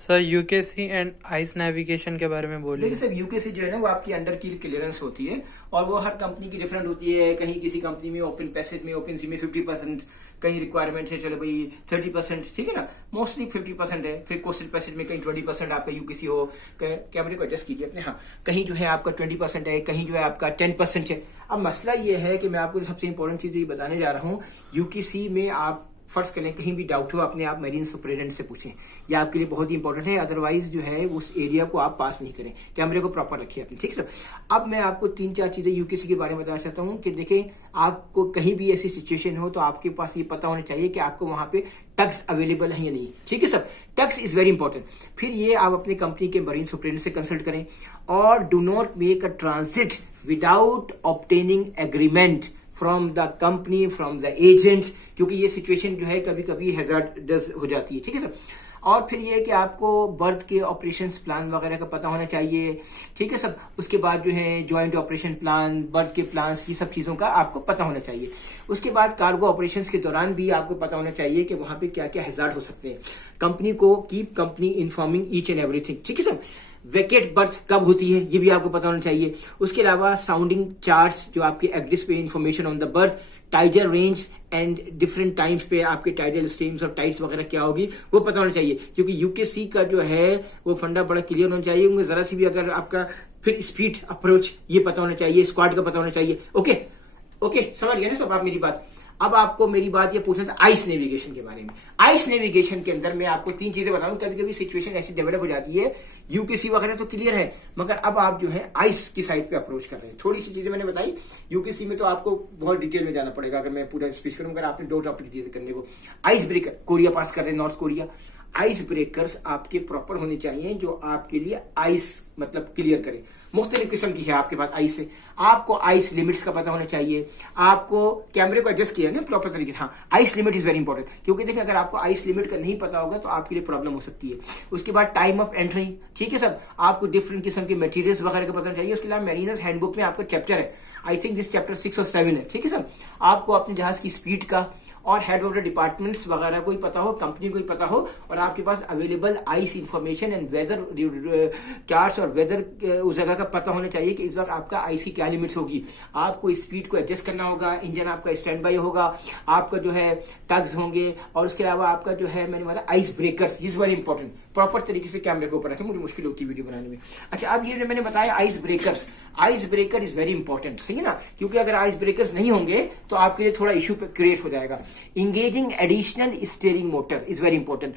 Sir यूकेसी and ice navigation के बारे में बोलिए। देखिए सर, यूकेसी जो है ना वो आपकी अंडर की क्लियरेंस होती है और वो हर कंपनी की डिफरेंट होती है। कहीं किसी कंपनी में ओपन पैसेज में ओपन सी में 50%, कहीं रिक्वायरमेंट है चलो भाई 30%, ठीक है ना, मोस्टली 50% है। फिर कोस्टल पैसेज में कहीं 20% आपका यूकेसी हो, कैमरे को एडजस्ट कीजिए अपने, हाँ, कहीं जो है आपका 20% है, कहीं जो है आपका 10% है। अब मसला ये है कि मैं आपको सबसे इंपॉर्टेंट चीज ये बताने जा रहा हूँ, यूकेसी में आप फर्ज करें कहीं भी डाउट हो अपने आप मरीन सुपरिटेंडेंट से पूछें, ये आपके लिए बहुत ही इंपॉर्टेंट है। अदरवाइज जो है उस एरिया को आप पास नहीं करें, कैमरे को प्रॉपर रखिए अपने, ठीक है सर। अब मैं आपको 3-4 चीजें यूकेसी के बारे में बताना चाहता हूँ कि देखिए, आपको कहीं भी ऐसी सिचुएशन हो तो आपके पास ये पता होना चाहिए कि आपको वहां पे टग्स अवेलेबल है या नहीं, ठीक है sir. Tugs is very important. फिर ये आप अपनी कंपनी के मरीन सुपरिटेंडेंट से कंसल्ट करें और do not make a transit without obtaining agreement from the company, from the agent, क्योंकि ये सिचुएशन जो है कभी कभी हैजार्डस हो जाती है, ठीक है सर। और फिर ये कि आपको बर्थ के ऑपरेशंस प्लान वगैरह का पता होना चाहिए, ठीक है सर। उसके बाद जो है जॉइंट ऑपरेशन प्लान, बर्थ के प्लान्स, ये सब चीज़ों का आपको पता होना चाहिए। उसके बाद कार्गो ऑपरेशंस के दौरान भी आपको पता होना चाहिए कि वहां पे क्या क्या हैजार्ड हो सकते हैं। कंपनी को keep company informing each and everything, ठीक है सर। वेकेट बर्थ कब होती है ये भी आपको पता होना चाहिए। उसके अलावा साउंडिंग चार्ट्स जो आपके एग्जिस्ट पे information on the birth, tidal range and different times पे आपके टाइडल स्ट्रीम्स और टाइड्स वगैरह क्या होगी वो पता होना चाहिए, क्योंकि यूकेसी का जो है वो फंडा बड़ा क्लियर होना चाहिए। क्योंकि जरा सी भी अगर आपका फिर स्पीड अप्रोच ये पता होना चाहिए, स्क्वाड का पता होना चाहिए। ओके ओके, समझ गए ना सब आप मेरी बात। अब आपको मेरी बात ये पूछना था आइस नेविगेशन के बारे में। आइस नेविगेशन के अंदर मैं आपको 3 चीजें बताऊं। कभी कभी सिचुएशन ऐसी डेवलप हो जाती है, यूकेसी वगैरह तो क्लियर है, मगर अब आप जो है आइस की साइड पे अप्रोच कर रहे हैं। थोड़ी सी चीजें मैंने बताई, यूकेसी में तो आपको बहुत डिटेल में जाना पड़ेगा अगर मैं पूरा स्पीच करूं, अगर आपने 2 टॉपिक दिए करने को। आइस ब्रेकर, कोरिया पास कर रहे हैं, नॉर्थ कोरिया। आइस ब्रेकर्स आपके प्रॉपर होने चाहिए जो आपके लिए आइस मतलब क्लियर करे। मुख्तलिफ किस्म की है आपके पास आइस है। आपको आइस लिमिट्स का पता होना चाहिए। आपको कैमरे को एडजस्ट किया ना प्रॉपर तरीके से, हाँ, ice limit is very important, क्योंकि देखिए अगर आपको आइस लिमिट का नहीं पता होगा तो आपके लिए प्रॉब्लम हो सकती है। उसके बाद टाइम ऑफ एंट्री, ठीक है सर, आपको डिफरेंट किस्म के मटेरियल्स वगैरह का पता होना चाहिए। उसके अलावा मेरीनर्स हैंडबुक में आपका चैप्टर है, आई थिंक दिस चैप्टर 6 और 7 है, ठीक है सर। आपको अपने जहाज की स्पीड का और हेड ऑफ द डिपार्टमेंट्स वगैरह को ही पता हो, कंपनी को ही पता हो, और आपके पास available ice information and weather charts और वेदर उस जगह का पता होना चाहिए कि इस वक्त आपका आइस की क्या लिमिट्स होगी। आपको स्पीड को एडजस्ट करना होगा, इंजन आपका स्टैंड बाई होगा, आपका जो है टग्स होंगे, और उसके अलावा आपका जो है मैंने बोला ice breakers is very important. Proper तरीके से कैमरे के ऊपर रखें, मुझे मुश्किल होती है वीडियो बनाने में। अच्छा, अब ये जो मैंने बताया ice breakers, ice breaker is very important, सही है ना, क्योंकि अगर आइस ब्रेकर्स नहीं होंगे तो आपके लिए थोड़ा इश्यू क्रिएट हो जाएगा। Engaging additional steering motor is very important.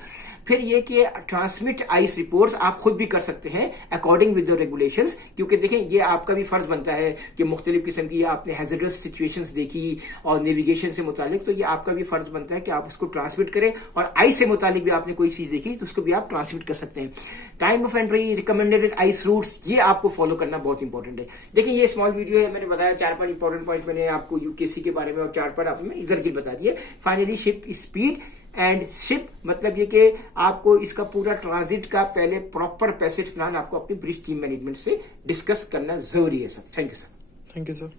फिर ये कि ट्रांसमिट आइस रिपोर्ट्स आप खुद भी कर सकते हैं अकॉर्डिंग विद द रेगुलेशंस, क्योंकि देखें ये आपका भी फर्ज बनता है कि मुख्तलिफ किस्म की आपने हैजर्डस सिचुएशंस देखी और नेविगेशन से मुतालिक, तो ये आपका भी फर्ज बनता है कि आप उसको ट्रांसमिट करें, और आइस से मुतालिक भी आपने कोई चीज देखी तो उसको भी आप ट्रांसमिट कर सकते हैं। Time of entry, recommended ice routes, ये आपको फॉलो करना बहुत इंपॉर्टेंट है। देखिए ये स्मॉल वीडियो है, मैंने बताया 4-5 इंपॉर्टेंट पॉइंट मैंने आपको यूकेसी के बारे में और 4 आपने इधर की बता दिए। Finally ship speed and ship, मतलब ये कि आपको इसका पूरा ट्रांजिट का पहले प्रॉपर पैसेज प्लान आपको अपनी ब्रिज टीम मैनेजमेंट से डिस्कस करना जरूरी है sir. Thank you sir. Thank you sir.